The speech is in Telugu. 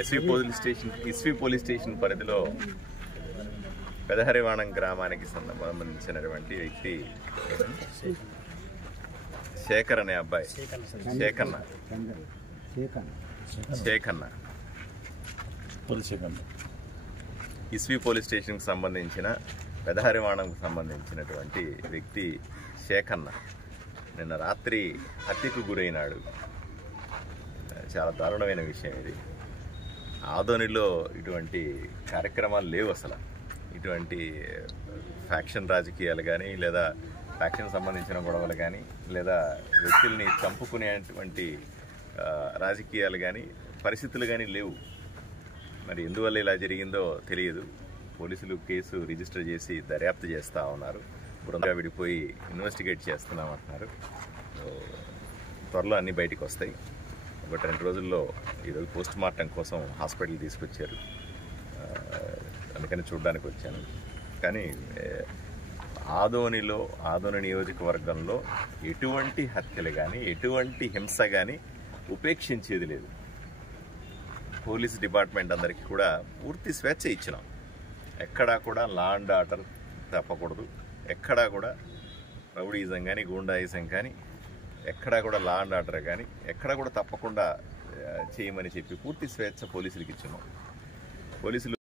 ఎస్వి పోలీస్ స్టేషన్ పరిధిలో పెదహరివాణం గ్రామానికి సంబంధించినటువంటి వ్యక్తి శేఖర్ అనే అబ్బాయి, శేఖన్న ఇస్వి పోలీస్ స్టేషన్కి సంబంధించిన పెదహరివాణంకు సంబంధించినటువంటి వ్యక్తి శేఖన్న నిన్న రాత్రి హత్యకు గురైనాడు. చాలా దారుణమైన విషయం ఇది. ఆదోనిలో ఇటువంటి కార్యక్రమాలు లేవు అసలు. ఇటువంటి ఫ్యాక్షన్ రాజకీయాలు కానీ, లేదా ఫ్యాక్షన్ సంబంధించిన గొడవలు కానీ, లేదా వ్యక్తుల్ని చంపుకునేటువంటి రాజకీయాలు కానీ, పరిస్థితులు కానీ లేవు. మరి ఎందువల్ల ఇలా జరిగిందో తెలియదు. పోలీసులు కేసు రిజిస్టర్ చేసి దర్యాప్తు చేస్తూ ఉన్నారు. బృందంగా విడిపోయి ఇన్వెస్టిగేట్ చేస్తున్నామంటున్నారు. త్వరలో అన్నీ బయటికి వస్తాయి. ఒక 2 రోజుల్లో ఈరోజు పోస్ట్ మార్టం కోసం హాస్పిటల్ తీసుకొచ్చారు. అందుకని చూడడానికి వచ్చాను. కానీ ఆదోని నియోజకవర్గంలో ఎటువంటి హత్యలు కానీ, ఎటువంటి హింస కానీ ఉపేక్షించేది లేదు. పోలీస్ డిపార్ట్మెంట్ అందరికీ కూడా పూర్తి స్వేచ్ఛ ఇచ్చినాం. ఎక్కడా కూడా లా అండ్ ఆర్డర్ తప్పకూడదు. ఎక్కడా కూడా రౌడీజం కానీ, గూండాయిజం కానీ, ఎక్కడా కూడా లా అండ్ ఆర్డర్ కానీ ఎక్కడా కూడా తప్పకుండా చేయమని చెప్పి పూర్తి స్వేచ్ఛ పోలీసులకి ఇచ్చినాం. పోలీసులు